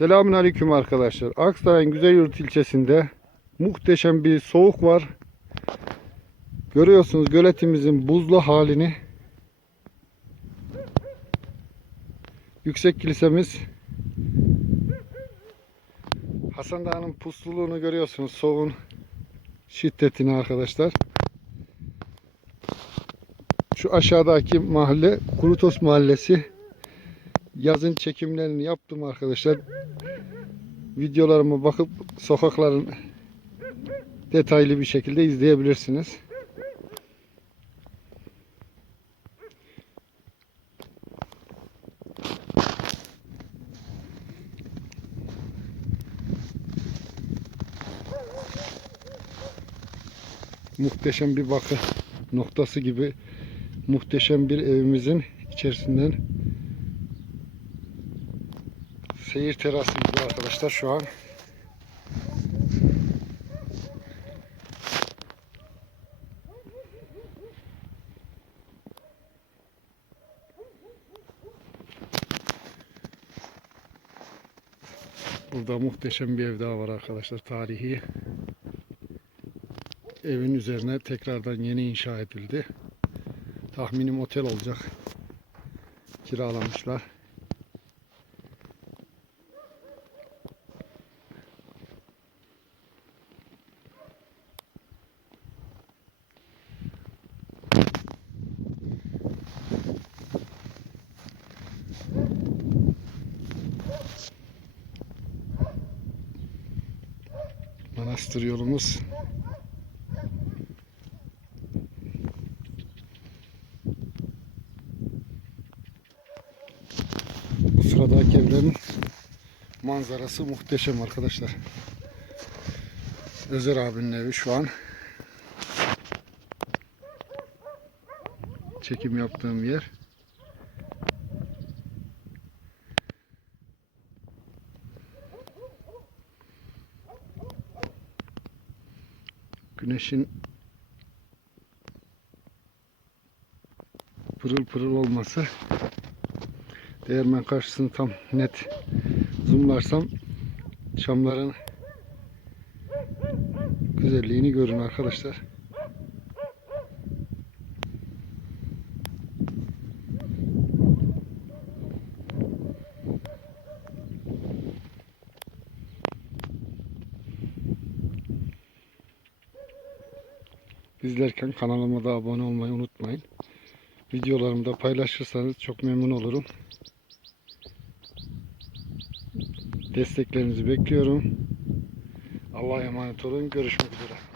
Selamun Aleyküm arkadaşlar. Aksaray'ın Güzelyurt ilçesinde muhteşem bir soğuk var. Görüyorsunuz göletimizin buzlu halini. Yüksek kilisemiz Hasan Dağı'nın pusluluğunu görüyorsunuz. Soğuğun şiddetini arkadaşlar. Şu aşağıdaki mahalle Kurutos Mahallesi. Yazın çekimlerini yaptım arkadaşlar. Videolarıma bakıp sokakların detaylı bir şekilde izleyebilirsiniz. Muhteşem bir bakı noktası gibi muhteşem bir evimizin içerisinden seyir terası gibi arkadaşlar şu an. Burada muhteşem bir ev daha var arkadaşlar tarihi. Evin üzerine tekrardan yeni inşa edildi. Tahminim otel olacak. Kiralamışlar. Manastır yolumuz bu sıradaki evlerin manzarası muhteşem arkadaşlar. Özer abinin evi şu an çekim yaptığım yer. Güneşin pırıl pırıl olması değirmen karşısını tam net zoomlarsam çamların güzelliğini görün arkadaşlar. İzlerken kanalıma da abone olmayı unutmayın. Videolarımı da paylaşırsanız çok memnun olurum. Desteklerinizi bekliyorum. Allah'a emanet olun. Görüşmek üzere.